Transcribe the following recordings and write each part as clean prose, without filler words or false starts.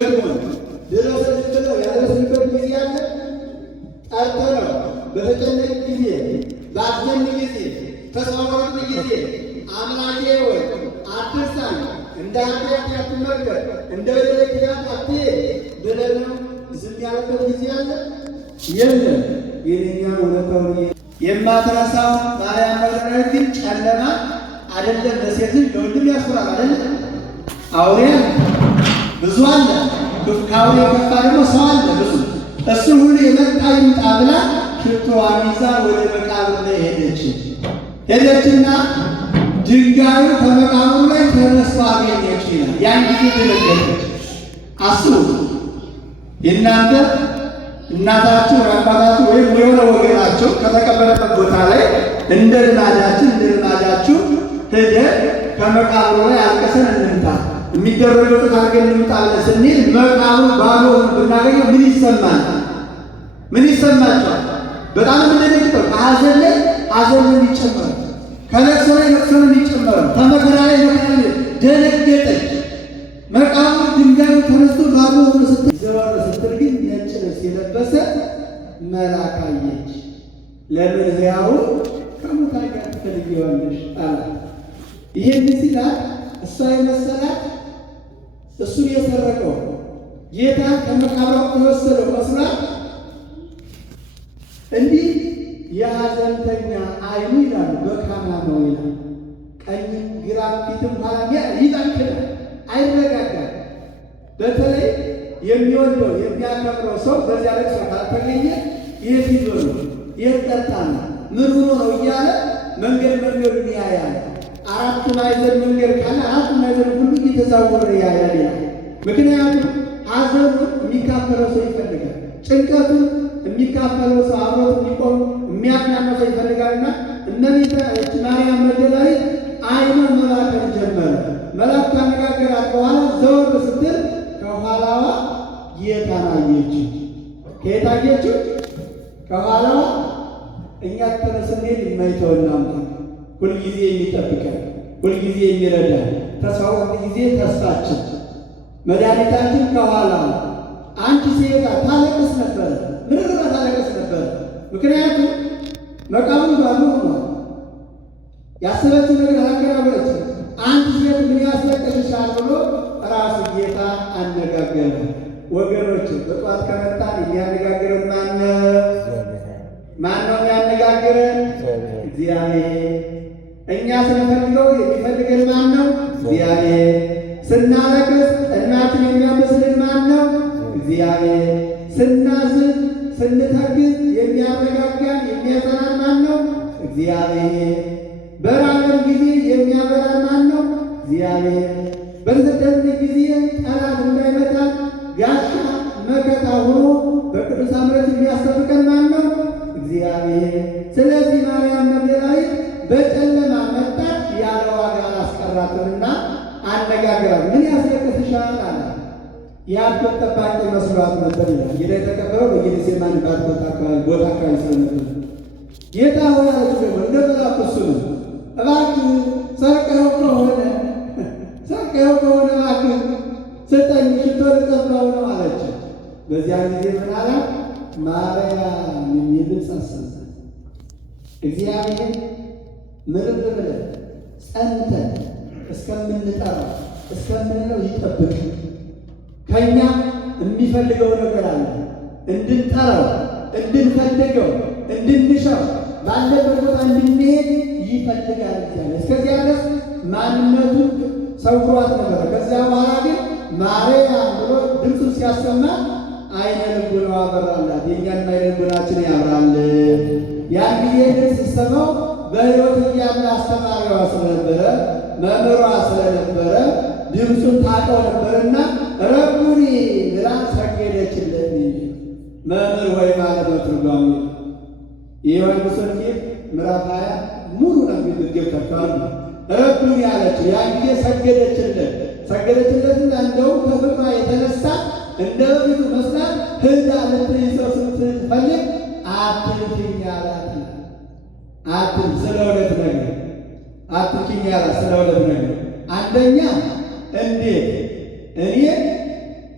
ደረሰንበት ያደረስንበት ጊዜ አለ። ጠርተነው በተጨነቅ ጊዜ ባዘን ጊዜ ተስፋ ጊዜ አምላኬ ሆይ አትርሳኝ፣ እንደ ኃጢአት አትመልከት፣ እንደ በደሌ ክፋት አትሂድ ብለነው ዝም ያለበት ጊዜ አለ የለም። የእኛ እውነታውን የማትረሳው ማርያም መድኃኒት ግን ጨለማ አይደለም ለሴት ልጅ ለወንድም ያስፈራል አይደለም። አውሬ ብዙ አለ፣ ከአውሬ የከፋ ደግሞ ሰው አለ ብዙ። እሱን ሁሉ የመጣ ይምጣ ብላ ሽቶዋን ይዛ ወደ መቃብር ላይ ሄደችና ድንጋዩ ከመቃብሩ ላይ ተነስቶ አገኘች ይላል። ያን ጊዜ ደነገጠች። አስቡት የእናንተ እናታችሁ ወይ አባታችሁ ወይም የሆነ ወገናችሁ ከተቀበረበት ቦታ ላይ እንደ ልማዳችሁ ሄደን ከመቃብሩ ላይ አልቀሰን እንምጣ የሚደረገው ታርገን እንምጣ ብለን ስንል መቃብሩ ባዶ ብናገኘው ምን ይሰማል? ምን ይሰማችኋል? በጣም የምንደነግጠው ከሐዘን ላይ ሐዘን የሚጨመረው፣ ከለቅሶ ላይ ለቅሶ የሚጨመረው፣ ከመከራ ላይ መከራ ደነገጠች። መቃብሩ ድንጋዩ ተነስቶ ባዶ ሆኖ ዘወር ስትል ግን ነጭ ልብስ የለበሰ መልአክ አየች። ለምን ሕያው ከሙታን ጋር ትፈልጊዋለሽ አላት። ይሄን ሲላት እሷ የመሰላት እሱን የሰረቀው ጌታ ከመቃብሩ የወሰደው መስሏት እንዲህ የሐዘንተኛ አይኑ ይላል በካማ ነው ይላል። ቀኝ ግራ ፊትም ኋላ ይጠንክናል፣ አይረጋጋም። በተለይ የሚወደው የሚያከብረው ሰው በዚያ ላይ ሰው ካልተገኘ የት ይዞ ነው የት ጠርታ ነው ምን ሆኖ ነው እያለ መንገዱን ያያል። አራቱ ማዕዘን መንገድ ካለ አራቱ ማዕዘን ሁሉ እየተዛወረ ያያል ይላል። ምክንያቱም ሐዘኑ የሚካፈለው ሰው ይፈልጋል፣ ጭንቀቱን የሚካፈለው ሰው አብሮት የሚቆም የሚያጽናና ሰው ይፈልጋልና እመቤታችን ማርያም መግደላዊት አይኗ መባከን ጀመረ። መልአክ ካነጋገራት በኋላ ዘወር ስትል ከኋላዋ ጌታን አየችው። ከየት አየችው? ከኋላዋ። እኛ ተነስንሄድ የማይተወን አምላክ ሁልጊዜ የሚጠብቀን ሁልጊዜ የሚረዳን ተስፋው ጊዜ ተስፋችን መድኃኒታችን ከኋላዋ። አንቺ ሴት ታለቅስ ነበረ፣ ምርር ታለቅስ ነበረ። ምክንያቱም መቃብሩ ባዶ ሆኗል። ያሰበችው ነገር አላከናወነችም። አንቺ ሴት ምን ያስለቅስሻል ብሎ ራሱ ጌታ አነጋገረ። ወገኖች በጧት ከመጣን የሚያነጋግረን ማን ነው የሚያነጋግረን? እግዚአብሔር። እኛ ስንፈልገው የሚፈልገን ማን ነው? እግዚአብሔር። ስናለቅስ እናትን የሚያመስልን ማን ነው? እግዚአብሔር። ስናዝን ስንተግዝ የሚያረጋጋን የሚያጸናን ማን ነው? እግዚአብሔር። በራበን ጊዜ የሚያበላን ማን ነው? እግዚአብሔር። በተሰደድን ጊዜ ጠላት እንዳይመታን ጋሻ መከታ ሆኖ በቅዱሳን ምሕረት የሚያስጠብቀን ማን ነው? እግዚአብሔር። ስለዚህ ማርያም መግደላዊት በጨለማ መጣች፣ ያለ ዋጋ አላስቀራትምና አነጋገራት። ምን ያስለቅስሻል አላት። የአትክልት ጠባቂ መስሏት ነበር ይላል። ጌታ የተቀበለው በጌቴሴማኒ ቦታ አካባቢ ስለነበር ጌታ ሆይ አለች። ደግሞ እንደ መልአኩ እሱ ነው። እባክህ ሰርቀኸው ከሆነ እባክህ ስጠኝ፣ ሽቶ ልቀባው ነው አለች። በዚያ ጊዜ ምን አላት? ማርያም የሚል ድምፅ አሰማት። እግዚአብሔር ምርር ብለን ጸንተን እስከምንጠራው እስከምንለው ይጠብቅ። ከእኛ የሚፈልገው ነገር አለ። እንድንጠራው፣ እንድንፈልገው፣ እንድንሻው ባለበት ቦታ እንድንሄድ ይፈልጋል እግዚአብሔር። እስከዚያ ድረስ ማንነቱን ሰውሯት ነበረ። ከዚያ በኋላ ግን ማርያም ብሎ ድምፁን ሲያሰማ አይነ ልቡናዋ አበራላት። የእኛን አይነ ልቡናችን ያብራል። ያን ጊዜ ግን ስትሰማው በሕይወት እያለ አስተማሪዋ ስለነበረ መምህሯ ስለነበረ ድምፁን ታውቀው ነበርና ረቡኒ ብላ ሰገደችለት። መምህር ወይ ማለት ነው ትርጓሜ። የዮሐንስ ወንጌል ምዕራፍ 20 ሙሉ ነው ገብታችኋል። ረቡኒ አለችው። ያን ጊዜ ሰገደችለትና እንደውም ከፍቅሯ የተነሳ እንደ በፊቱ መስላት ህዳ ልትይዘው ስትፈልግ አትንኪኝ አላት። ስለ ሁለት ነገር አትንኪኝ አላት። ስለ ሁለት ነገር አንደኛ እንዴት እኔ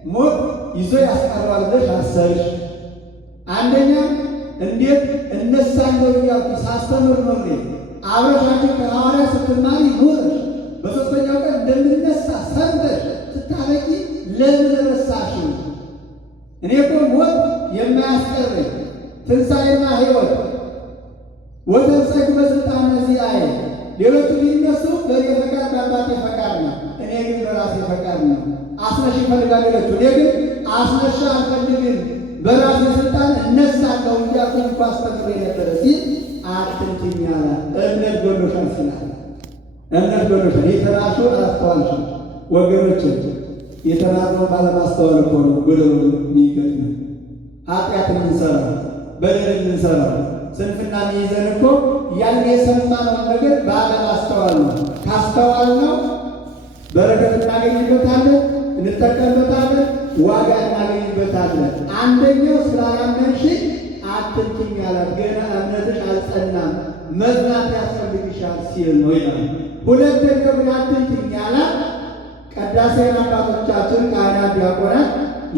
ሞት ይዞ ያስቀረዋል ብለሽ አሰብሽ? አንደኛ እንዴት እነሳለሁ እያልኩ ሳስተምር ኖሬ አብረሻቸው ከሐዋርያት ስትማሪ ኖረሽ በሦስተኛው ቀን እንደምነሳ ሰምተሽ ስታበቂ ለምን ረሳሽው? እኔ እኮ ሞት የማያስቀረኝ ትንሣኤና ሕይወት ወተንሣኤኩ በሥልጣነ ዚአየ፣ ሌሎቹ ሊነሱ በእኔ ፈቃድ በአባቴ ፈቃድ ነው፣ እኔ ግን በራሴ ፈቃድ ነው። አስነሽ ይፈልጋል ሌሎቹ፣ እኔ ግን አስነሻ አልፈልግም፣ በራሴ ስልጣን እነሳለሁ እያልኩ እንኳ አስተምሬ ነበረ ሲል አትንትኝ አላት። እምነት ጎሎሻል ስላለ እምነት ጎሎሻል። የተራሹ አላስተዋልሽም ወገኖች። የተራረው ባለማስተዋል እኮ ነው ጎደሎ የሚገጥም። ኃጢአት የምንሰራው በደል የምንሰራው ስንፍና የሚይዘን እኮ ያን የሰማነውን ነገር ባለማስተዋል ነው። ካስተዋል ነው በረከት እናገኝበታለን፣ እንጠቀምበታለን፣ ዋጋ እናገኝበታለን። አንደኛው ስላላመንሽ አትንኪኝ አላት። ገና እምነትሽ አልጸናም፣ መጽናት ያስፈልግሻል ሲል ነው ይላል። ሁለተኛው ግን አትንኪኝ አላት። ቅዳሴን አባቶቻችን ካህናት፣ ዲያቆናት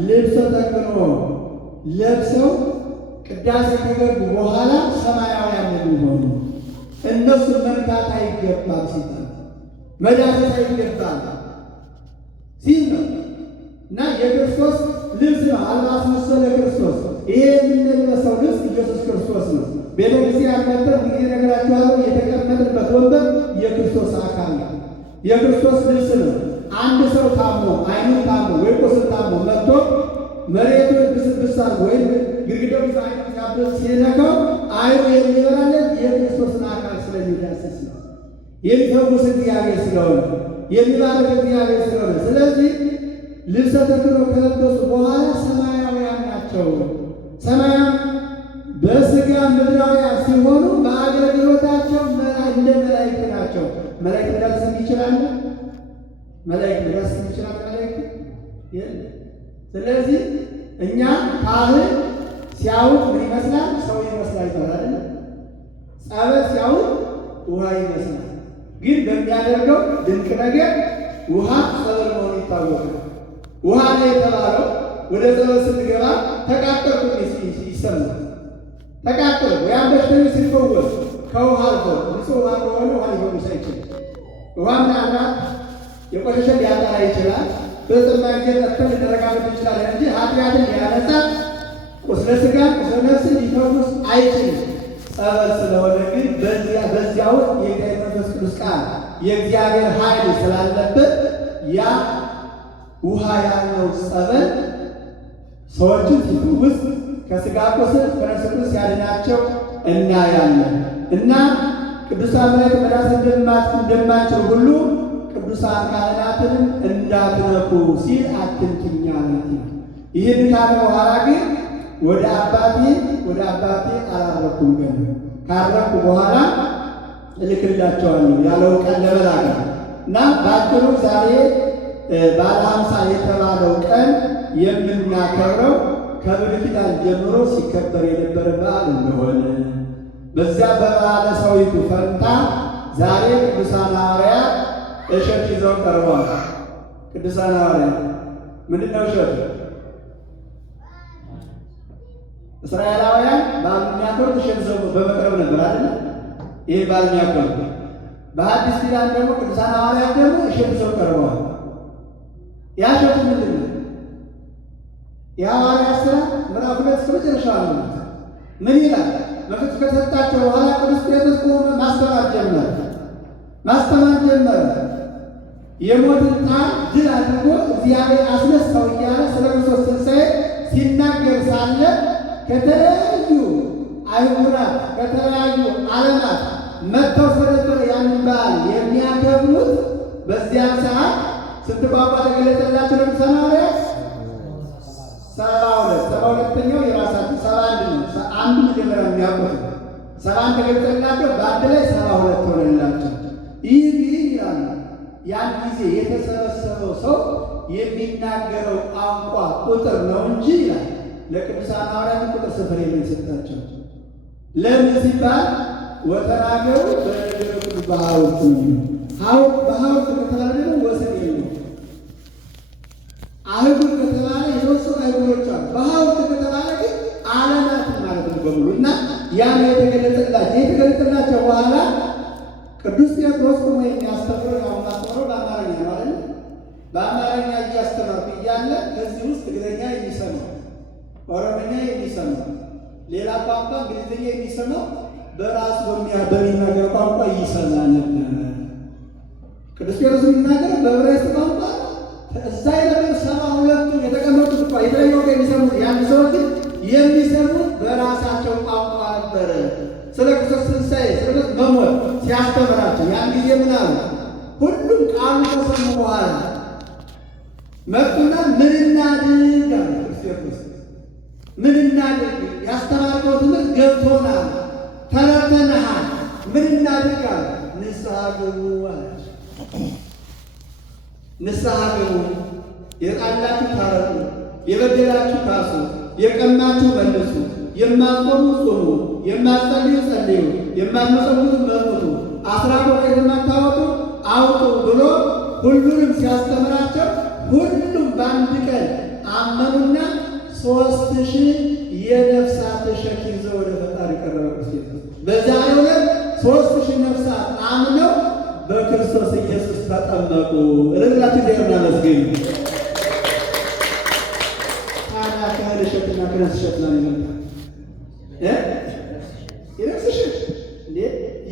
ልብሰ ተክህኖ ለብሰው ቅዳሴ ከገቡ በኋላ ሰማያውያን የሚሆኑ እነሱን መንካት አይገባም ሲባል መዳሰስ አይገባም ሲል ነው እና የክርስቶስ ልብስ ነው። አልባስ መሰለ ክርስቶስ። ይሄ የምንለብሰው ልብስ ኢየሱስ ክርስቶስ ነው። ቤተ ክርስቲያን መጥተን ጊዜ ነገራችኋለሁ። የተቀመጥንበት ወንበር የክርስቶስ አካል ነው፣ የክርስቶስ ልብስ ነው። አንድ ሰው ታሞ አይኑ ታሞ ወይ ቁስል ታሞ መጥቶ መሬቱን ብስብስ አድርጎ ወይም ግድግዳው አይኑ ሲያብስ ሲነካው አይኑ የሚበራለት የክርስቶስን አካል ስለሚዳስስ ነው። የሚፈውስ እግዚአብሔር ስለሆነ፣ የሚባርክ እግዚአብሔር ስለሆነ፣ ስለዚህ ልብሰ ተክህኖ ከለበሱ በኋላ ሰማያውያን ናቸው። ሰማያውያን በሥጋ ምድራውያን ሲሆኑ በአገልግሎታቸው እንደ መላእክት ናቸው። መላእክት ሊዳስስ ይችላሉ? መላእክት ሊዳስስ ይችላል? መላእክት የለም። ስለዚህ እኛ ካህን ሲያውቅ ምን ይመስላል? ሰው ይመስላል ይባላል። ጸበል ሲያውቅ ውሃ ይመስላል። ግን በሚያደርገው ድንቅ ነገር ውሃ ጸበል መሆኑ ይታወቃል። ውሃ ላይ የተባለው ወደ ጸበል ስንገባ ተቃጠልኩ ይሰማል። ተቃጠልኩ ያን በሽተኞች ሲፈወስ ከውሃ አልፎ ንጹሕ ውሃ ከሆነ ውሃ ሊፈውስ አይችልም። ውሃ ምናልባት የቆሸሸ ሊያጠራ ይችላል። በጽማ ጊዜ ጠጥተን ልንረጋበት እንችላለን እንጂ ኃጢአትን ሊያነጻ ቁስለ ሥጋ ቁስለ ነፍስን ሊፈውስ አይችልም። ጸበል ስለሆነ ግን በዚያ ውስጥ የእግዚአብሔር መንፈስ ቅዱስ ቃል የእግዚአብሔር ኃይል ስላለበት ያ ውሃ ያለው ጸበል ሰዎችን ሲፈውስ ከሥጋ ቁስል ከነፍስ ቁስል ሲያድናቸው እናያለን። እና ቅዱሳን መላእክት መዳሰስ እንደማይችሉ ሁሉ ቅዱሳን ካህናትንም እንዳትነኩ ሲል አትንኪኝ አላት። ይህን ካለ በኋላ ግን ወደ አባቴ አላረኩም፣ ገና ካረኩ በኋላ እልክላቸዋለሁ ያለው ቀን ለመላክ እና ባጭሩ ዛሬ ባለ ሀምሳ የተባለው ቀን የምናከብረው ከብሉይ ኪዳን ጀምሮ ሲከበር የነበረ በዓል እንደሆነ በዚያ በበዓለ ሰዊቱ ፈንታ ዛሬ ቅዱሳን ሐዋርያት እሸት ይዘው ቀርበዋል። ቅዱሳን ሐዋርያት ምንድን ነው እሸቱ? እስራኤላውያን በዓል የሚያከብሩት እሸት ይዘው በመቅረብ ነበር አይደል? ይሄ በዓል የሚያከብሩት። በአዲስ ኪዳን ደግሞ ቅዱሳን ሐዋርያት ደግሞ እሸት ይዘው ቀርበዋል። ያ እሸቱ ምንድን ነው? የሐዋርያት ሥራ ምዕራፍ 2 እስከ መጨረሻ ነው። ምን ይላል? መፍትሕ ከሰጣቸው በኋላ ቅዱስ ጴጥሮስ ቆሞ ማስተማር ጀመረ። የሞትን ጣር ድል አድርጎ እግዚአብሔር አስነሳው እያለ ስለ ክርስቶስ ትንሣኤ ሲናገር ሳለ ከተለያዩ አህጉራት ከተለያዩ ዓለማት መጥተው ስለነበረ ያንን በዓል የሚያከብሩት በዚያን ሰዓት ስንት ቋንቋ ተገለጠላቸው ለቅዱሳን ሐዋርያት? 72 72ኛው የራሳቸው 71 ነው። አንዱ መጀመሪያ የሚያውቁት 71 ተገለጠላቸው፣ በአንድ ላይ 72 ሆነላቸው። ይህ ግን ይላሉ ያን ጊዜ የተሰበሰበው ሰው የሚናገረው ቋንቋ ቁጥር ነው እንጂ ይላል ለቅዱሳን ሐዋርያት ቁጥር ስፍር የሰጣቸው። ለምን ሲባል ወተናገሩ በነገሩ በሐውርት ነው። በሐውርት ከተባለ ደግሞ ወሰን የለው። አህጉር ከተባለ የተወሰኑ ጴጥሮስ ቆሞ የሚያስተምረው ያው ማስተምረው በአማርኛ ነው አይደል? በአማርኛ እያስተማርኩ እያለ ከዚህ ውስጥ ትግረኛ የሚሰማው፣ ኦሮምኛ የሚሰማው፣ ሌላ ቋንቋ እንግሊዝኛ የሚሰማው በራሱ በሚናገር ቋንቋ ይሰማ ነበር። ቅዱስ ጴጥሮስ የሚናገረው በዕብራይስጥ ቋንቋ እዛ የነበሩ 72ቱ የተቀመጡት እንኳ የተለየ ወገን የሚሰሙት ያን ሰዎች ግን የሚሰሙት በራሳቸው ቋንቋ ነበረ። ስለ ክርስቶስ ትንሣኤ፣ ስለ ክርስቶስ መሞት ሲያስተምራቸው ያን ጊዜ ምን አሉ? ሁሉም ቃሉ ከሰሙ በኋላ መጡና ምን እናድርግ አሉ። ቅዱስ ጴጥሮስ ምን እናድርግ? ያስተማርከው ትምህርት ገብቶናል፣ ተረድተንሃል፣ ምን እናድርግ አሉ። ንስሐ ግቡ አላቸው። ንስሐ ግቡ፣ የጣላችሁ ታረቁ፣ የበደላችሁ ካሱ፣ የቀማችሁ መልሱ፣ የማትጾሙ ጾሙ፣ የማትጸልዩ ጸልዩ፣ የማትመጸውቱ መጽውቱ፣ አስራት ወቄት የማታወጡ አውጡ ብሎ ሁሉንም ሲያስተምራቸው ሁሉም በአንድ ቀን አመኑና 3000 የነፍሳት ሸክም ይዘው ወደ ፈጣሪ ቀረበ። በዛሬው ዕለት 3000 ነፍሳት አምነው በክርስቶስ ኢየሱስ ተጠመቁ። እልላችሁ እግዚአብሔርን አመስግኑ። ታዲያ ከእህል እሸትና ከነፍስ እሸት ነው የሚመጣው። የነፍስ እሸት እንዴ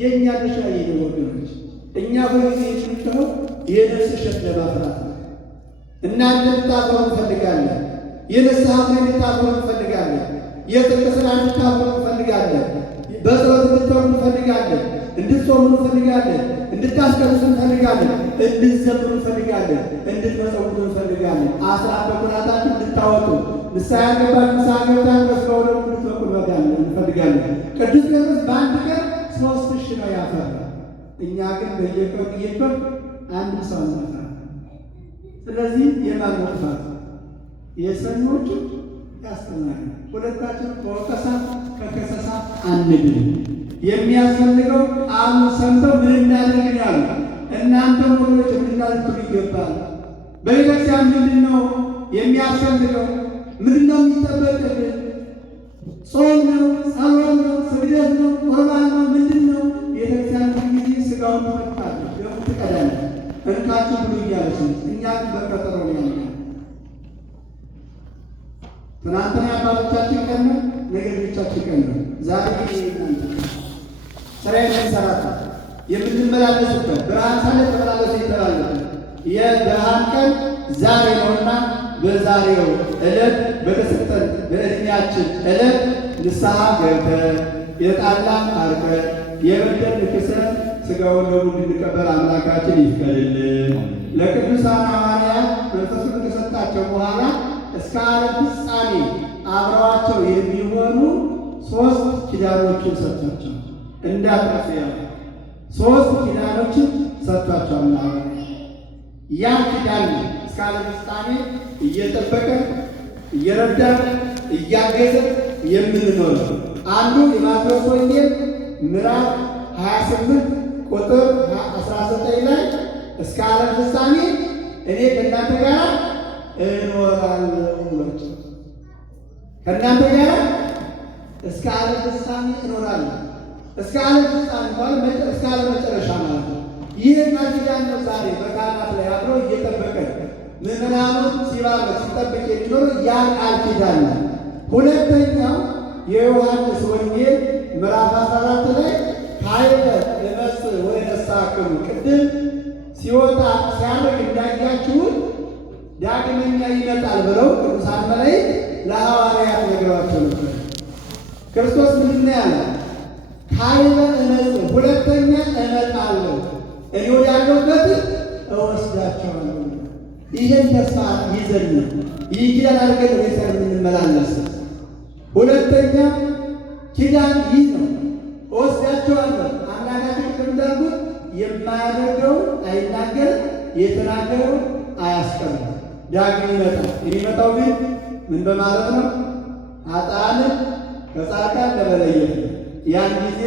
የእኛ ድርሻ ይሄ ወገኖች፣ እኛ በጊዜ የምንጠው የነፍስ እሸት ለማፍራት ነው። እናንተ እንድታፈሩ እንፈልጋለን። የንስሐ ፍሬ እንድታፈሩ እንፈልጋለን። የጽድቅ ሥራ እንድታፈሩ እንፈልጋለን። በጸሎት እንድትሆኑ እንፈልጋለን። እንድትጾሙ እንፈልጋለን። እንድታስቀድሱ እንፈልጋለን። እንድትዘምሩ እንፈልጋለን። እንድትመጸውቱ እንፈልጋለን። አስራት በኩራታችሁ እንድታወጡ ንስሐ ያገባችሁ ንስሐ ገብታችሁ በሥጋው ደግሞ እንድትበቁ እንፈልጋለን። ቅዱስ ጴጥሮስ በአንድ ቀን 3000 ነው ያፈራ። እኛ ግን በየቀኑ አንድ ሰው እናፈራ። ስለዚህ የማን መጥፋት? የሰኞቹ ያስተምራል። ሁለታችን ከወቀሳ ከከሰሳ አንድንም። የሚያስፈልገው ቃሉን ሰምተው ምን እናድርግ ያሉ እናንተ ወገኖች እንድታደርጉ ይገባል። በቤተክርስቲያን ምንድን ነው የሚያስፈልገው? ምንድን ነው የሚጠበቅብን? ጾም ነው? ጸሎት ነው? ስግደት ነው? ቁርባን ነው? ምንድን ነው? ቤተክርስቲያን ጊዜ ስጋውን ትመጣለች፣ ደሙ ትቀዳለች፣ እንካችሁ ብሉ እያለች ነው። እኛ ግን በቀጠሮ ነው ያለ። ትናንትና አባቶቻችን ቀን ነው፣ ነገ ልጆቻችን ቀን ነው። ዛሬ ስራ የሚሰራት የምንመላለስበት ብርሃን ሳለ ተመላለሱ የተባለበት የብርሃን ቀን ዛሬ ነውና በዛሬው ዕለት በተሰጠን በዕድሜያችን ዕለት ንስሐ ገብተን የጣላን አርቀን የበደልን ክሰን ሥጋውን ደሙን እንድንቀበል አምላካችን ይፍቀድልን። ለቅዱሳን ሐዋርያት መንፈስ ቅዱስ ከሰጣቸው በኋላ እስከ ዓለም ፍጻሜ አብረዋቸው የሚሆኑ 3 ኪዳኖችን ሰጥቷቸው እንዳትረሱ ያለ 3 ኪዳኖችን ሰጥቷቸዋል። ያ ኪዳን እስከ ዓለም ፍጻሜ እየጠበቀን እየረዳን እያገዘን የምንኖር አንዱ የማቴዎስ ወንጌል ምዕራፍ 28 ቁጥር 19 ላይ እስከ ዓለም ፍጻሜ እኔ ከእናንተ ጋር እኖራለሁ ብሏቸው፣ ከእናንተ ጋር እስከ ዓለም ፍጻሜ እኖራለሁ። እስከ ዓለም ፍጻሜ ማለት እስከ ዓለም መጨረሻ ማለት ነው። ይህ ቃል ኪዳን ነው። ዛሬ በካህናት ላይ አድሮ እየጠበቀን ምዕመናኑን ሲባርክ ሲጠብቅ የሚኖረው ያ ቃል ኪዳን ነው። ሁለተኛው የዮሐንስ ወንጌል ምዕራፍ 14 ላይ ኃይለ እመጽእ ወእነሣእክሙ ቅድም ሲወጣ ሲያርግ እንዳያችሁት ዳግመኛ ይመጣል ብለው ቅዱሳን መላእክት ለሐዋርያት ነግረዋቸው ነበር። ክርስቶስ ምንድን ነው ያለ? ኃይለ እመጽእ ሁለተኛ እመጣለሁ፣ እኔ ወዳለሁበት እወስዳቸዋለሁ። ይህን ተስፋ ይዘን ነው ይህ ኪዳን አድርገን ወይሰር የምንመላለስ። ሁለተኛ ኪዳን ይህ ነው፣ እወስዳቸዋለሁ። አምላካችን ቅድም እንዳልኩት የማያደርገው አይናገርም፣ የተናገረው አያስቀርም። ዳግም ይመጣል። የሚመጣው ግን ምን በማለት ነው? ኃጥአንን ከጻድቃን ለመለየት ነው። ያን ጊዜ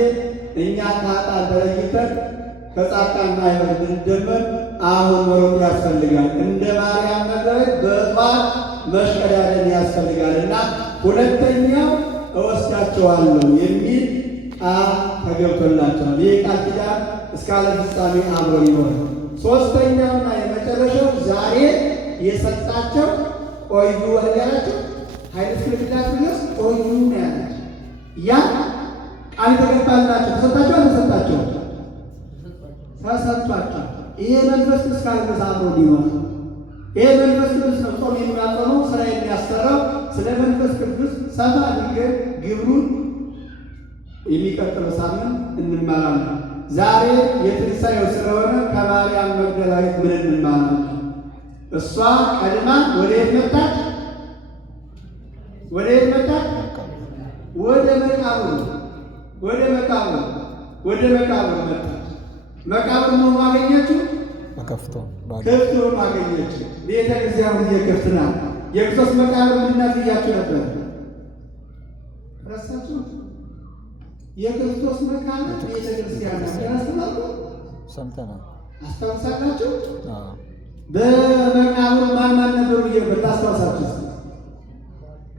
እኛ ከኃጥአን ተለይተን ከጻድቃን ማኅበር ብንደመር አሁን መሮጥ ያስፈልጋል። እንደ ማርያም መግደላዊት በጠዋት መሽቀዳደም ያስፈልጋል እና ሁለተኛው እወስዳቸዋለሁ የሚል ቃል ተገብቶላቸዋል። ይህ ቃል ኪዳን እስከ ዓለም ፍጻሜ አብሮ ይኖራል። ሦስተኛውና የመጨረሻው ዛሬ የሰጣቸው ቆዩ ያላቸው ኃይለ ስብከት ድረስ ቆዩ ነው ያላቸው። ያ ቃል የተገባላቸው ተሰጣቸው አልተሰጣቸው? ተሰጥቷቸው። ይሄ መንፈስ ቅዱስ ካለ አብሮ ሊኖር ይሄ መንፈስ ቅዱስ ነው ጾም የሚያጸነው ስራ የሚያሰራው። ስለ መንፈስ ቅዱስ ሰፋ አድርገን ግብሩን የሚቀጥለው ሳምንት እንማራለን። ዛሬ የትንሣኤው ስለሆነ ከማርያም መግደላዊት ምን እንማራለን? እሷ ቀድማ ወደ የት መጣች? ወደ የት መጣች? ወደ መቃብሩ መጣች። መቃብሩ ነው ማገኘችው? ክፍት ሆኖ አገኘችው። ቤተ ክርስቲያን ጊዜ ክፍት ናት። የክርስቶስ መቃብር ምንድናት ብያችሁ ነበር? ረሳችሁ? የክርስቶስ መቃብር ቤተ ክርስቲያን ናት። ያስተማሩ ሰምተናል። አስታውሳላችሁ? በመቃብሩ ማን ነበሩ? ብታስታውሳችሁ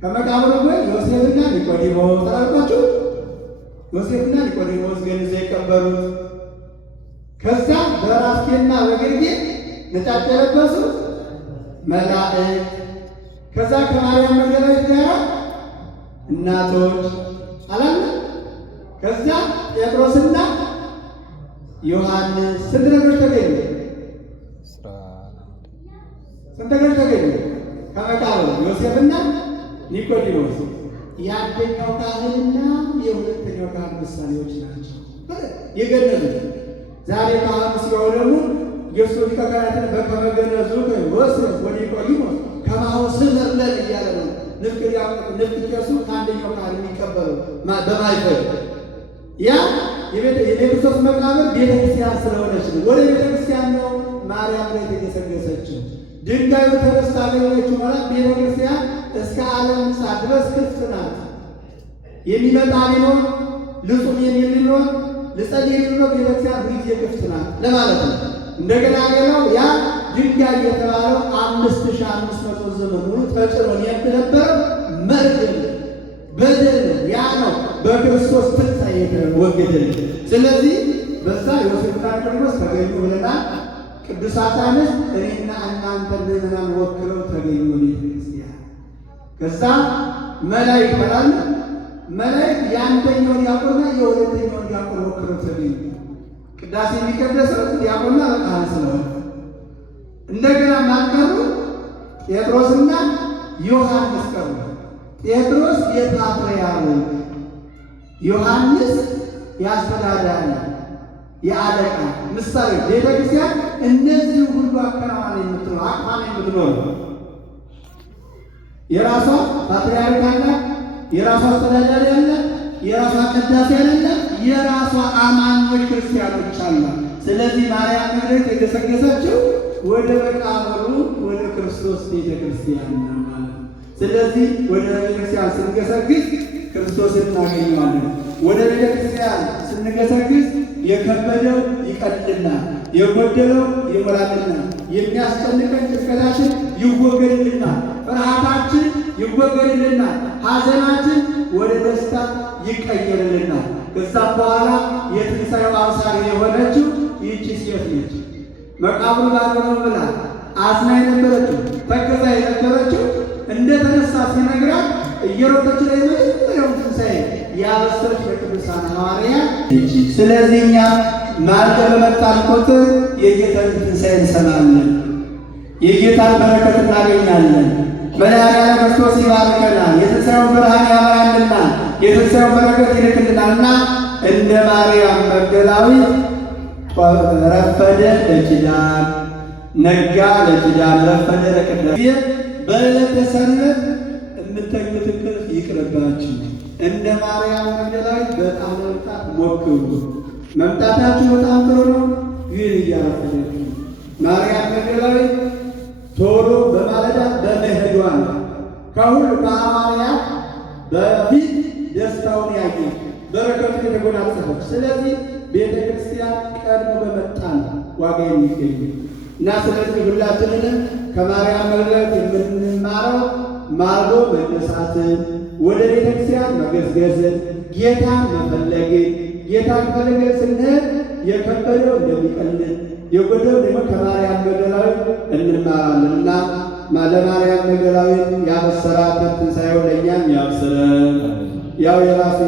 ከመቃብሩ ወይ ዮሴፍና ኒቆዲሞስ ተላልኳችሁ። ዮሴፍና ኒቆዲሞስ ገንዘው የቀበሩት ከዛ በራስጌና በግርጌ ነጫጭ የለበሱት መላእክት ከዛ ከማርያም መግደላዊት ጋር እናቶች አላለ። ከዛ ጴጥሮስና ዮሐንስ ስንት ነገሮች ተገኙ? ስንት ነገሮች ተገኙ? ከመቃብሩ ዮሴፍና ኒቆዲሞስ የአንደኛው ካህንና የሁለተኛው ካህን ምሳሌዎች ናቸው የገነዙት። ዛሬ ካህኑ ሲሆን ደግሞ ኢየሱስ ሊቀ ካህናትን በከመገነዙ ወስፍ ወኒቆዲሞስ ከማሁ ስምርለን እያለ ነው። ንፍቅ ቄሱ ከአንደኛው ካህን የሚቀበለው በማይፈል ያ የክርስቶስ መቃብር ቤተክርስቲያን ስለሆነች ነው። ወደ ቤተክርስቲያን ነው ማርያም ላይ የተገሰገሰችው። ድንጋዩ ተነስታ አገኘችው ማለት ቤተክርስቲያን እስከ ዓለም ምጽአት ድረስ ክፍት ናት። የሚመጣ ቢኖር ልጹም የሚኖር ልጸልይ የሚኖር ቤተክርስቲያን ሁልጊዜ ክፍት ናት ለማለት ነው። እንደገና ሌላው ያ ድንጋይ የተባለው 5500 ዘመን ሙሉ ተጭኖ የነበረው መርገም በደል ያ ነው በክርስቶስ ትንሣኤ የተወገደልን። ስለዚህ በዛ ዮሴፍና ኒቆዲሞስ ተገኙ ብለናል። ቅዱሳት አንስት እኔና እናንተ ምዕመናን ወክለው ተገኙ ቤተክርስቲያን። ከዛ መላእክት ይባላል። መላእክት የአንደኛውን ዲያቆንና የሁለተኛውን ዲያቆን ወክለው ተገኙ። ቅዳሴ የሚቀደሰው ዲያቆንና በካህን ስለሆነ እንደገና ማንቀሩ ጴጥሮስና ዮሐንስ ቀሩ። ጴጥሮስ የፓትርያርክ፣ ዮሐንስ የአስተዳዳሪ የአለቃ ምሳሌ ቤተክርስቲያን እነዚህ ሁሉ አከናዋን የምትኖር አቅፋን የምትኖር የራሷ ፓትርያርክ አለ፣ የራሷ አስተዳዳሪ አለ፣ የራሷ ቅዳሴ አለ፣ የራሷ አማኞች ክርስቲያኖች አለ። ስለዚህ ማርያም መግደላዊት የተገሰገሰችው ወደ መቃብሩ ወደ ክርስቶስ ቤተክርስቲያን ነው ማለት ነው። ስለዚህ ወደ ቤተክርስቲያን ስንገሰግስ ክርስቶስን እናገኘዋለን። ወደ ቤተክርስቲያን ስንገሰግስ የከበደው ይቀልልናል፣ የጎደለው ይሞላልናል፣ የሚያስጨንቀን ጭንቀታችን ይወገድልናል፣ ፍርሃታችን ይወገድልናል፣ ሐዘናችን ወደ ደስታ ይቀየርልናል። ከዛም በኋላ የትንሣኤው አብሳሪ የሆነችው ይህች ሴት ነች። መቃብሩ ባዶ ነው ብላ አዝና የነበረችው ተከዛ የነበረችው እንደተነሳ ሲነግራት እየሮጠች ላይ መጀመሪያውን ትንሣኤ ያበሰረች ለቅዱሳን ሐዋርያት። ስለዚህ እኛ ማልደ በመጣን ቁጥር የጌታን ትንሣኤ እንሰማለን፣ የጌታን በረከት እናገኛለን። መድኃኒዓለም ክርስቶስ ይባርከናል፣ የትንሣኤውን ብርሃን ያበራልናል፣ የትንሣኤውን በረከት ይልክልናልና እንደ ማርያም መግደላዊት ረፈደ ለኪዳን ነጋ ለኪዳን ረፈደ ለቅዳሴ በዕለተ ሰንበት የምተኙት እንቅልፍ ይቅርባችሁ። እንደ ማርያም መግደላዊት በጣም መምጣት ሞክሩ። መምጣታችሁ በጣም ጥሩ ነው፣ ግን እያረፈዳችሁ ማርያም መግደላዊት ቶሎ በማለዳ በመሄዷ ከሁሉ ከሐዋርያት በፊት ደስታውን ያገኘች በረከቱን የተጎናጸፈች። ስለዚህ ቤተ ክርስቲያን ቀድሞ በመጣን ዋጋ የሚገኝ እና ስለዚህ ሁላችንንም ከማርያም መግደላዊት የምንማረው ማልዶ መነሳትን፣ ወደ ቤተ ክርስቲያን መገስገስን፣ ጌታን መፈለግን ጌታን ፈልገን ስንሄድ የከበደው እንደሚቀልል የጎደለው ደግሞ ከማርያም መግደላዊት እንማራለንና ለማርያም መግደላዊት ያበሰራት ትንሣኤውን ለእኛም ያብስረን። ያው የራሱ